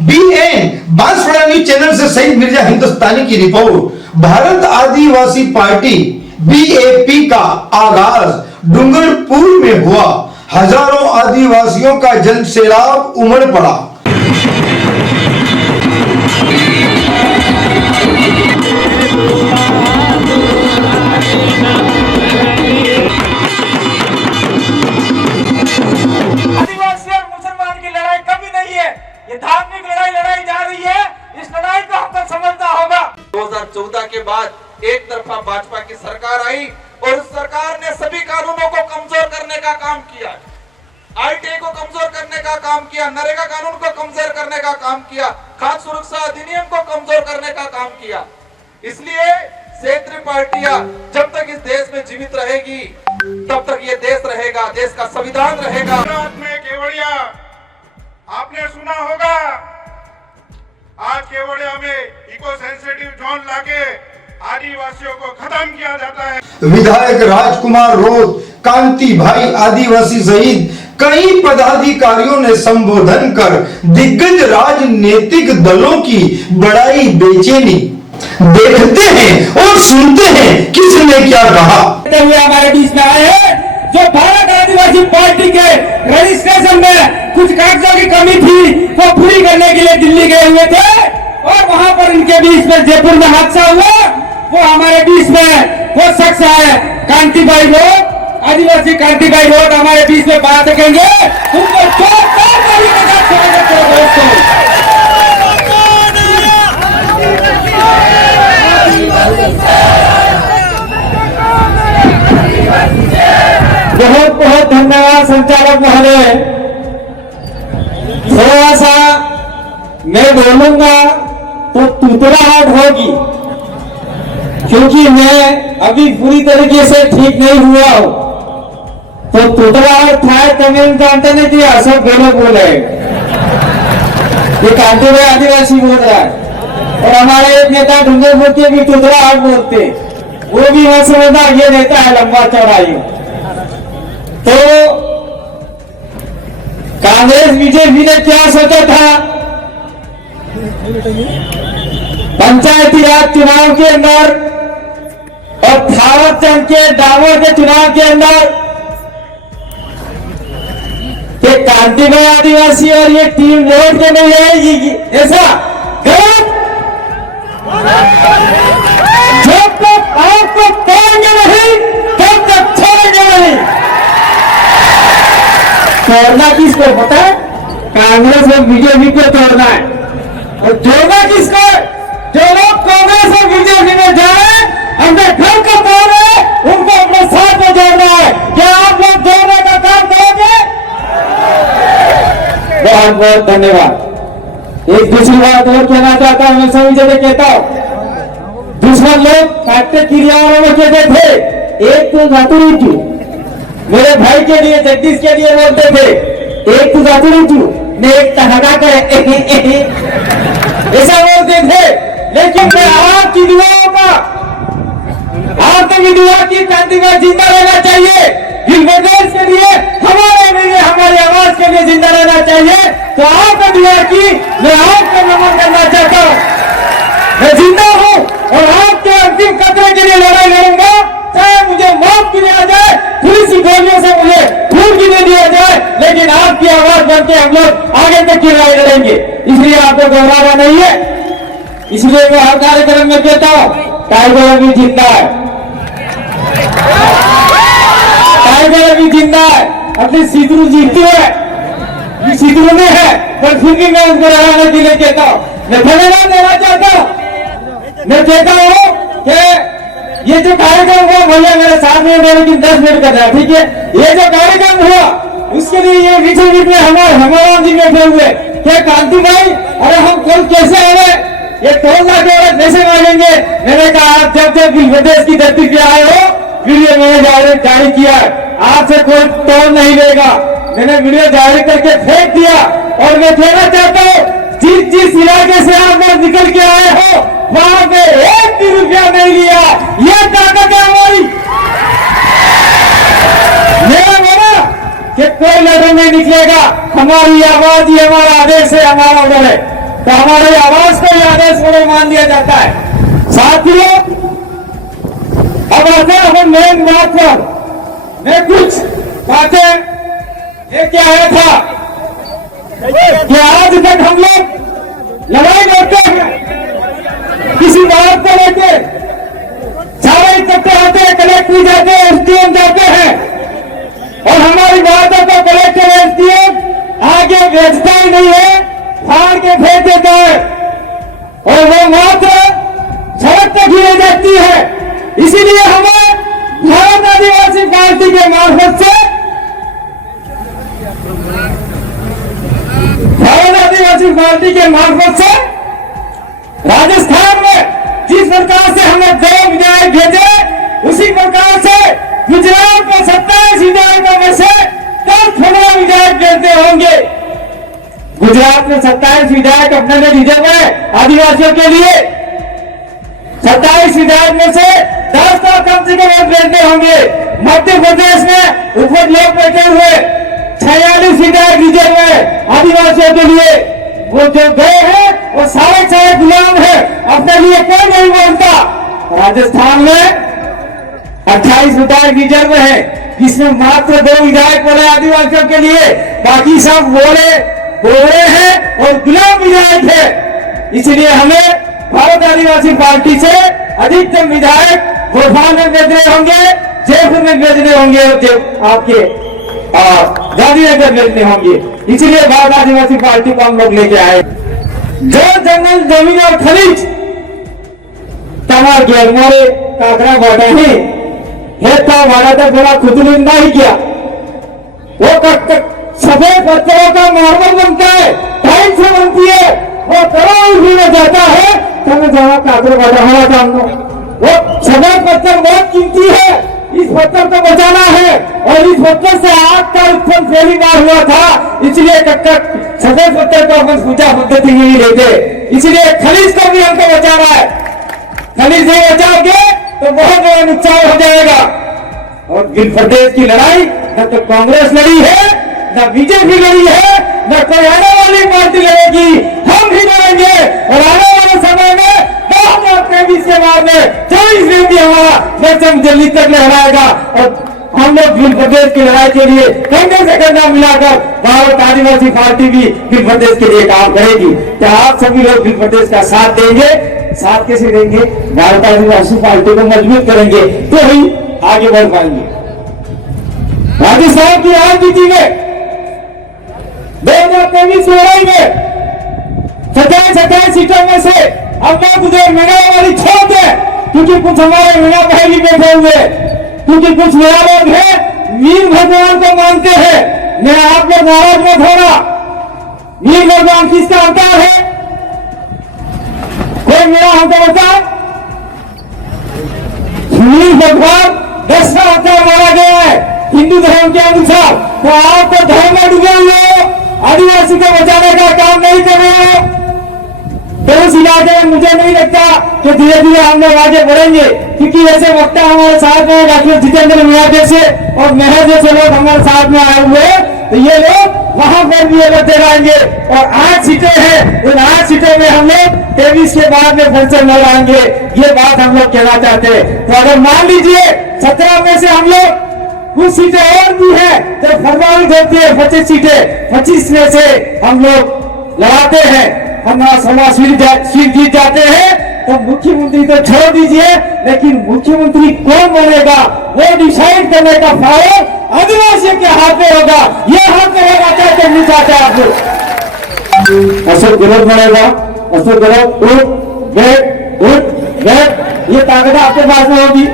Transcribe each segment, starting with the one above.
BN Banswara news channel से सईद मिर्जा हिंदुस्तानी की report. Bharat आदिवासी party BAP का आगाज डूंगरपुर में हुआ। हजारों आदिवासियों का जन सैलाब उमड़ पड़ा। ये धार्मिक लड़ाई लड़ाई जा रही है। इस लड़ाई को हमको समझना होगा। 2014 के बाद एक तरफा भाजपा की सरकार आई और उस सरकार ने सभी कानूनों को कमजोर करने का काम किया। ITI को कमजोर करने का काम किया, नरेगा कानून को कमजोर करने का काम किया, खाद्य सुरक्षा अधिनियम को कमजोर करने का काम किया। इसलिए क्षेत्रीय पार्टियां जब तक इस देश में जीवित रहेगी तब तक ये देश रहेगा, देश का संविधान रहेगा। केवड़िया आपने सुना होगा, आज केवड़िया में इको सेंसिटिव जोन लाके आदिवासियों को खत्म किया जाता है। विधायक राजकुमार रोध, कांति भाई आदिवासी सहित कई पदाधिकारियों ने संबोधन कर दिग्गज राजनीतिक दलों की बढ़ाई बेचैनी। देखते हैं और सुनते हैं किसने क्या कहा। हमारे बीच में आए हैं जो भारत आदिवासी पार्टी के रजिस्ट्रेशन में कुछ कागजों की कमी थी वो पूरी करने के लिए दिल्ली गए हुए थे और वहां पर उनके बीच में जयपुर में हादसा हुआ। वो हमारे बीच में वो शख्स है कांति भाई रोध, आदिवासी कांति भाई रोध हमारे बीच में बात करेंगे। उनको जोरदार ताली के साथ स्वागत करो दोस्तों। बहुत बहुत धन्यवाद संचालक महोदय। थोड़ा सा मैं बोलूंगा तो तुतलाहट होगी क्योंकि मैं अभी पूरी तरीके से ठीक नहीं हुआ हूं। तो तुतलाहट था तमिल जानते नहीं थी, सब बोले ये कांति भाई आदिवासी बोल रहा है और हमारे एक नेता डूंगरपुर के भी तुतलाहट बोलते, वो भी मैं समझता ये नेता है लंबा चौड़ाई। तो कांग्रेस बीजेपी ने क्या सोचा था, पंचायती राज चुनाव के अंदर और थावत चंद के डामर के चुनाव के अंदर कि कांति भाई आदिवासी और ये टीम वोट के नहीं आएगी, ऐसा गलत। जब तक आपको तोड़ेंगे नहीं तब तक छोड़ेंगे नहीं। तोड़ना किसको पता है? कांग्रेस और बीजेपी को तोड़ना है। और जोड़ना किसको? जो लोग कांग्रेस और बीजेपी में जा रहे हैं, अपने घर को तोड़ रहे हैं, उनको अपने साथ में जोड़ना है। क्या आप लोग जोड़ने का काम करोगे? बहुत बहुत धन्यवाद। एक दूसरी बात और कहना चाहता हूं, मैं सभी जगह कहता हूं, दुश्मन लोग काटते क्रियाओं में कहते थे एक तो जातुरी थी, मेरे भाई के लिए जगदीश के लिए बोलते थे एक तो जातुरी थी ने एक तहगा करे ऐसा बोलते थे। लेकिन मैं आपकी दुआओं का, आपकी दुआ की कांति में जिंदा रहना चाहिए। इस देश के लिए, हमारे लिए, हमारी आवाज के लिए जिंदा रहना चाहिए। तो आपका दुआ की मैं आपको नमन करना चाहता हूँ। मैं जिंदा हूँ और आपके अंतिम कतरे के लिए लड़ाई लड़ूंगा, चाहे मुझे मौत भी दिया जाए, पुलिस की गोलियों से मुझे खून भी नहीं दिया जाए, लेकिन आपकी आवाज बन के हम लोग आगे तक की लड़ाई लड़ेंगे। इसलिए आपको घबराना नहीं है। इसलिए मैं हर कार्यक्रम में कहता हूँ टाइगर अभी जिंदा है, टाइगर अभी जिंदा है। अपनी सीधरू जीतती है, सीधरू में है, पर फिर भी मैं उनको लड़ाने के लिए कहता हूँ। मैं धन्यवाद देना चाहता हूँ। मैं कहता हूँ कि ये जो कार्यक्रम हुआ, भैया मेरे 7 मिनट है लेकिन 10 मिनट करना, ठीक है? ये जो कार्यक्रम हुआ उसके लिए ये बीचों बीच में हमारा जी बैठे हुए क्या कांति भाई, अरे हम कल कैसे आए, ये 2 लाख औरत कैसे मांगेंगे? मैंने कहा आप जब जब विदेश की धरती पे आए हो, वीडियो मैंने जारी किया, आपसे कोई तोड़ नहीं लेगा। मैंने वीडियो जारी करके फेंक दिया और मैं कहना चाहता हूँ जिस इलाके से आप लोग निकल के आए हो वहां पे 1 भी रुपया नहीं लिया। ये ताकत है हमारी। मेरा बोला कि कोई लड़ाई नहीं निकलेगा, हमारी आवाज ही हमारा आदेश है, हमारा ऑर्डर है। तो हमारी आवाज को ही आदेश बड़े मान दिया जाता है। साथियों, अब आते हैं अपन मेन बात पर। मैं कुछ बातें लेके आया था कि आज तक हम लोग लड़ाई लड़ते हैं किसी बात को लेके, सारे इकट्ठे होते हैं, कलेक्टर जाते हैं, एसडीएम जाते हैं, और हमारी बातों को कलेक्टर एसडीएम आगे भेजता ही नहीं है, फाड़ के फेंक देता है, और वो मात्र सड़क तक ही रह जाती है। इसीलिए हमें भारत आदिवासी पार्टी के मार्फत से, भारत आदिवासी पार्टी के मार्फत से राजस्थान में जिस प्रकार से हमने 2 विधायक भेजे, उसी प्रकार से गुजरात में 27 विधायकों में से 10-15 विधायक भेजते होंगे। गुजरात में 27 विधायक अपने लिए रिजर्व है आदिवासियों के लिए। 27 विधायक में से 10 तो कम से कम भेजते होंगे। मध्य प्रदेश में ऊपर लोग बैठे हुए 46 विधायक रिजर्व है आदिवासियों के लिए। वो जो गए हैं वो सारे गुलाम है, अपने लिए कोई नहीं मानता। राजस्थान में 28 विधायक रिजर्व है, जिसमें मात्र 2 विधायक बोले आदिवासियों के लिए, बाकी सब बोले हैं और गुलाम विधायक है। इसलिए हमें भारत आदिवासी पार्टी से अधिकतम विधायक भोपाल में भेजने होंगे, जयपुर में भेजने होंगे, आपके गांधीनगर भेजने होंगे। इसलिए भारत आदिवासी पार्टी को हम लोग लेके आए। जो जंगल, जमीन और खनिज तमार गेरमोरे काकरा बाटा है तो वाला तो बड़ा खुदलिंदा ही किया। वो सफेद पत्थरों का मार्बल बनता है, टाइम से बनती है, वो करोड़ भी में जाता है, तब जहाँ काकरा बाटा हमारा काम। वो सफेद पत्थर बहुत कीमती है, इस पत्थर को बचाना है, और इस पत्थर से आग का उत्पन्न पहली बार हुआ था। इसलिए सफेद पत्थर को अपन पूजा पद्धति नहीं लेते, इसलिए खनिज को भी हमको बचाना है। खनिज नहीं बचाओगे तो बहुत बड़ा नुकसान हो जाएगा। और गिर प्रदेश की लड़ाई न तो कांग्रेस लड़ी है, न बीजेपी लड़ी है, न कोई आने वाली पार्टी लड़ेगी, हम भी लड़ेंगे। और आने वाले समय में 2023 के बाद में 24 दिन भी हमारा नेतृत्व दिल्ली तक लहराएगा, और हम लोग गिर प्रदेश की लड़ाई के लिए कंधे से कंधा मिलाकर भारत आदिवासी पार्टी भी गिर प्रदेश के लिए काम करेगी। तो आप सभी लोग गिर प्रदेश का साथ देंगे। साथ कैसे देंगे? भारत आदिवासी पार्टी को मजबूत करेंगे तो ही आगे बढ़ पाएंगे। राजस्थान की राजनीति में 2023 लड़ाई में 27 सीटों में से हम लोग उधर मीणा वाली छोड़ दें, क्योंकि कुछ हमारे मीणा भाई भी बैठे हुए, क्योंकि कुछ नया लोग हैं वीर भगवान को मानते हैं। मैं आप लोग नाराज मत होना। वीर भगवान किसका अवतार है? कोई मेरा हमको बता। वीर भगवान 10 का अवतार माना गया है हिंदू धर्म के अनुसार। तो आप तो धर्म में डूबे हुए हो, आदिवासी को बचाने का काम नहीं कर रहे हो। तो उस इलाके में मुझे नहीं लगता कि धीरे धीरे हम लोग आगे बढ़ेंगे, क्योंकि ऐसे वक्ता हमारे साथ में डॉक्टर जितेंद्र मिया जैसे और मेहर जैसे लोग हमारे साथ में आए हुए हैं, तो ये लोग वहां पर भी लड़ते रहेंगे। और 8 सीटें हैं, उन 8 सीटों में हम लोग 23 के बाद में फिर से लड़ाएंगे, ये बात हम लोग कहना चाहते हैं। तो अगर मान लीजिए 17 में से हम लोग कुछ सीटें और भी है तो फरमाइश होती है 25 सीटें, 25 में से हम लोग लड़ाते हैं, हमारा समाज सीट जीत जाते हैं, तो मुख्यमंत्री तो छोड़ दीजिए, लेकिन मुख्यमंत्री कौन बनेगा वो डिसाइड करने का पावर आदिवासियों के हाथ में होगा। ये हाथ में होगा चाहते नहीं चाहते आप लोग। अशोक गहलोत बनेगा, अशोक गहलोत उठ बैठ, ये ताकत आपके पास में होगी।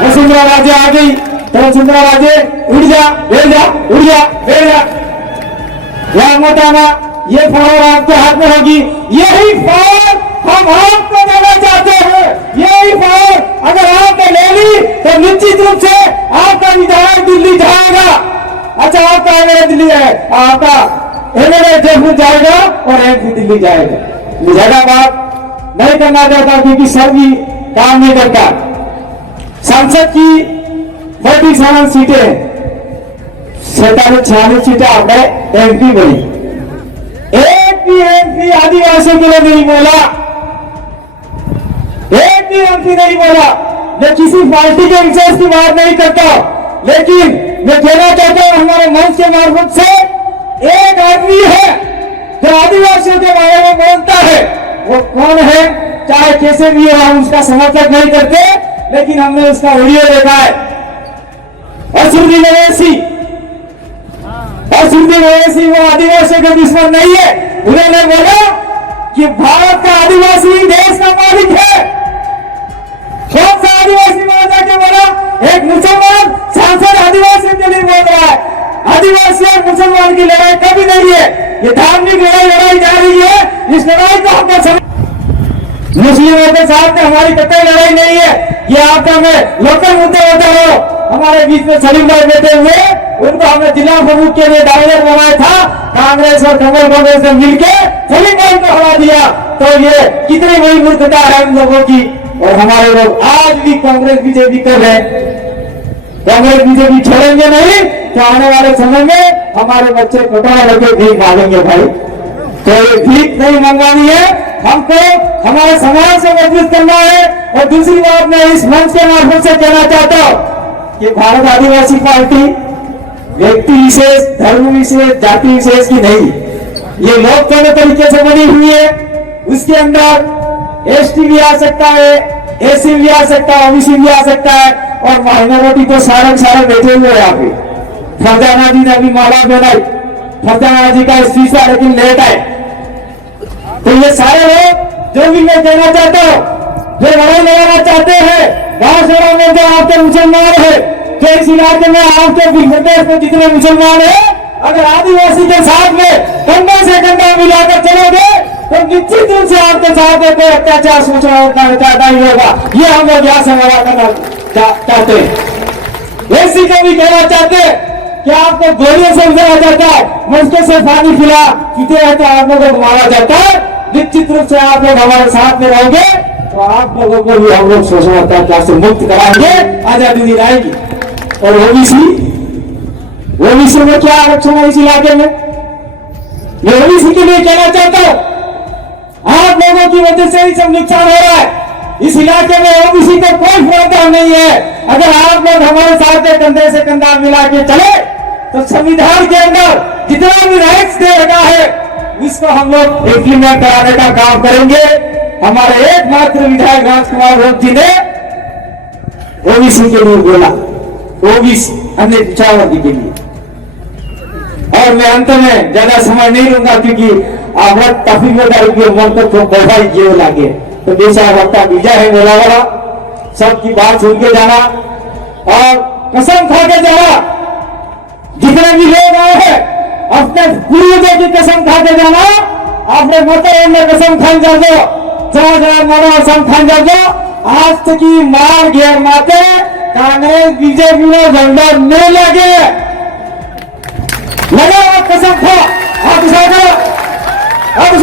वसुंधरा राजे आ गई तो वसुंधरा राजे उड़ जा बैठ जा, उड़ जा बैठ जा, यहाँ मत आना, ये पावर आपके हाथ में होगी। यही पावर हम आपको देना चाहते हैं। यही पावर अगर आपने ले ली तो निश्चित रूप से आपका विधायक दिल्ली जाएगा। अच्छा, आपका एमएलए दिल्ली है, आपका एमएलए जयपुर जाएगा और एमपी दिल्ली जाएगा। मुझे बात नहीं करना चाहता क्योंकि सर भी काम नहीं करता। संसद की 47 सीटें, 47-46 सीटें आपने एमपी बनी, एक भी एमपी आदिवासियों के लिए नहीं बोला, एक भी एमपी नहीं बोला। मैं किसी पार्टी के इंटरेस्ट की बात नहीं करता, लेकिन मैं कहना चाहता हूं हमारे मंच के मार्फत से, एक आदमी है जो आदिवासियों के बारे में बोलता है, वो कौन है? चाहे कैसे भी हो, हम उसका समर्थन नहीं करते, लेकिन हमने उसका वीडियो देखा है। असुद्दीन ओवैसी, असुद्दीन ओवैसी वो आदिवासियों के दुश्मन नहीं है। उन्होंने बोला कि भारत का आदिवासी देश का मालिक है। कौन सा आदिवासी वहां जाके बोला? एक मुसलमान सांसद आदिवासियों के लिए बोल रहा है। आदिवासी और मुसलमान की लड़ाई कभी नहीं है, ये धार्मिक लड़ाई जा रही है। इस लड़ाई को हमको मुस्लिमों के साथ में हमारी कतई लड़ाई नहीं है। ये आपका मैं लोकल मुद्दे होता हो। हमारे बीच में सलीम भाई बैठे हुए, उनको हमने जिला प्रमुख के लिए डायरेक्टर बनाया था। कांग्रेस और कमल कांग्रेस ने मिलकर सलीम भाई को हरा दिया। तो ये कितनी बड़ी मूर्खता है हम लोगों की। और हमारे लोग आज भी कांग्रेस बीजेपी कर रहे हैं। कांग्रेस बीजेपी छोड़ेंगे नहीं तो आने वाले समय में हमारे बच्चे कटोरा लगे भीख मांगेंगे भाई। तो ये भीख नहीं मंगानी है, हमको हमारे समाज से मजबूत करना है। और दूसरी बात मैं इस मंच के माध्यम से कहना चाहता हूं कि भारत आदिवासी पार्टी व्यक्ति विशेष, धर्म विशेष, जाति विशेष की नहीं, ये लोकतंत्र तरीके से बनी हुई है। उसके अंदर एसटी भी आ सकता है, एसी भी आ सकता है, ओबीसी भी आ सकता है, और माइनॉरिटी तो सारे बैठे हुए हैं यहाँ पे। फरजाना जी ने अभी माला बनाई, फरजाना जी का शीशा लेकिन लेट आए। तो ये सारे लोग जो भी मैं कहना चाहता हूँ, जो लड़ाई लगाना चाहते हैं, गांव शहरों में जो आपके मुसलमान है, जो इस इलाके में आपके प्रदेश में जितने मुसलमान है, अगर आदिवासी के साथ में कंधे से कंधा मिलाकर चलोगे तो निश्चित रूप से आपके साथ में कोई अत्याचार सूचना नहीं होगा। ये हम लोग यहाँ से मना करना चाहते हैं। ऐसी को भी कहना चाहते हैं कि आपको गोलियों से उजाला जाता है, मुश्किल से पानी पीते रहते आप लोगों को मारा जाता है। निश्चित रूप से आप लोग हमारे साथ में रहोगे तो आप लोगों को भी हम लोग शोषण अत्याचार से मुक्त कराएंगे, आजादी दिलाएंगे। और ओबीसी में क्या आरक्षण है इस इलाके में? मैं ओबीसी के लिए कहना चाहता हूं, आप लोगों की वजह से ही सब नुकसान हो रहा है। इस इलाके में ओबीसी का कोई फायदा नहीं है। अगर आप लोग हमारे साथ में कंधे से कंधा मिला के चले तो संविधान के अंदर जितना भी राइट्स दे रखा है इसको हम लोग इम्प्लीमेंट कराने का काम करेंगे। हमारे एकमात्र विधायक राजकुमार रोड जी ने ओबीसी के लिए बोला, ओबीसी अन्य पिछड़ा वर्ग के लिए। और मैं अंत में ज्यादा समय नहीं लूंगा क्योंकि आवत काफी मन को बढ़ाई जीव लागे, तो बेचा वक्ता बीजा है बोला वाला, सबकी बात सुन के जाना और कसम खा के जाना। जितने भी लोग आए हैं अपने पूर्वजों की कसम खा के जाना। आपने मतलब में कसम खान जा दो, जहाँ मारो कसम खान जा दो। आज तक की मार घेर माते कांग्रेस बीजेपी में झंडा नहीं लगे लगा कसम खा। आप हाथ में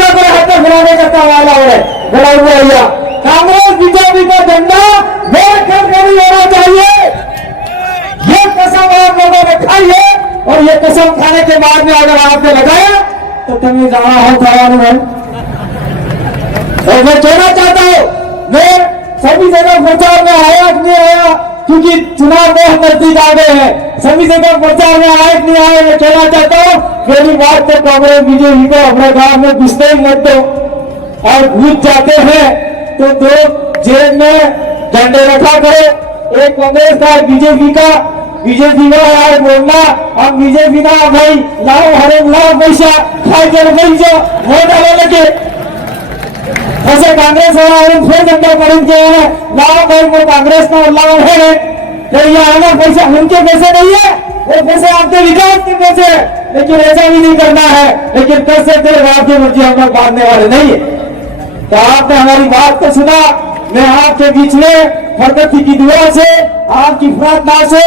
फुलाने करता वाला है बड़ा हुआ। कांग्रेस बीजेपी का झंडा मेरे घर में नहीं होना चाहिए। ये कसम आप लोगों ने खाई है और ये कसम खाने के बाद में अगर आपने लगाया तो तुम्हें जाना हो था। और मैं कहना चाहता हूं, मैं सभी जगह प्रचार में आया नहीं आया क्योंकि चुनाव बहुत नजदीक आ गए हैं। सभी जगह प्रचार में आए नहीं आए, मैं कहना चाहता हूँ मेरी बात तो कांग्रेस बीजेपी को अपने गांव में घुसते ही मत दो। और घुस जाते हैं तो दो जेब में झंडे रखा करो, एक कांग्रेस का बीजेपी का। बीजेपी का यार बोलना अब बीजेपी ना भाई लाओ हरे लाओ पैसा खाए के भाई जो वोट डाले लगे ऐसे कांग्रेस वाला फिर जनता करेंगे लाओ भाई वो कांग्रेस का लाओ है तो ये आना पैसा उनके पैसे नहीं है, वो पैसे आपके विकास के पैसे है। लेकिन ऐसा भी नहीं करना है, लेकिन कर सकते आपकी मर्जी हम लोग बांधने वाले नहीं है। तो आपने हमारी बात को सुना। मैं आपके बीच में प्रकृति की दुआ से, आपकी प्रार्थना से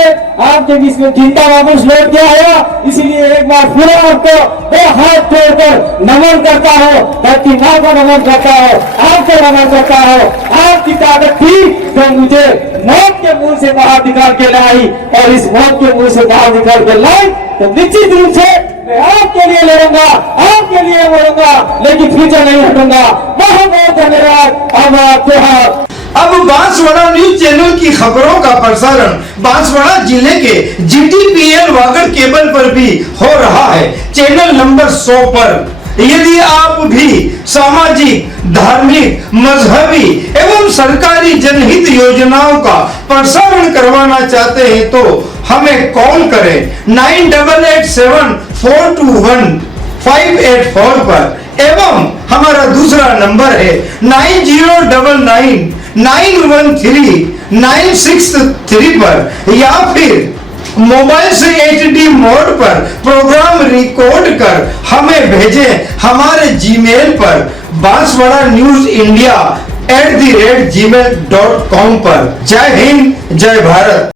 आपके बीच में जिंदा वापस लौट के आया। इसलिए एक बार फिर आपको दो हाथ जोड़कर नमन करता हो, धरती मां को नमन करता हो, आपको नमन करता हो। आपकी ताकत थी जो मुझे मौत के मुंह से बाहर निकाल के लाई और इस मौत के मुंह से बाहर निकाल के लाई। तो निश्चित रूप से मैं आपके लिए लड़ूंगा, आपके लिए मरूंगा, लेकिन पीछे नहीं हटूंगा। बहुत बहुत धन्यवाद। आभार जोहार। अब बांसवाड़ा न्यूज चैनल की खबरों का प्रसारण बांसवाड़ा जिले के GTPL वागड़ केबल पर भी हो रहा है, चैनल नंबर 100 पर। यदि आप भी सामाजिक, धार्मिक, मजहबी एवं सरकारी जनहित योजनाओं का प्रसारण करवाना चाहते हैं तो हमें कॉल करें 9887421584 पर एवं हमारा दूसरा नंबर है 9099913963 पर, या फिर मोबाइल से HD मोड पर प्रोग्राम रिकॉर्ड कर हमें भेजें हमारे जीमेल पर banswara.news.india@gmail.com पर। जय हिंद, जय भारत।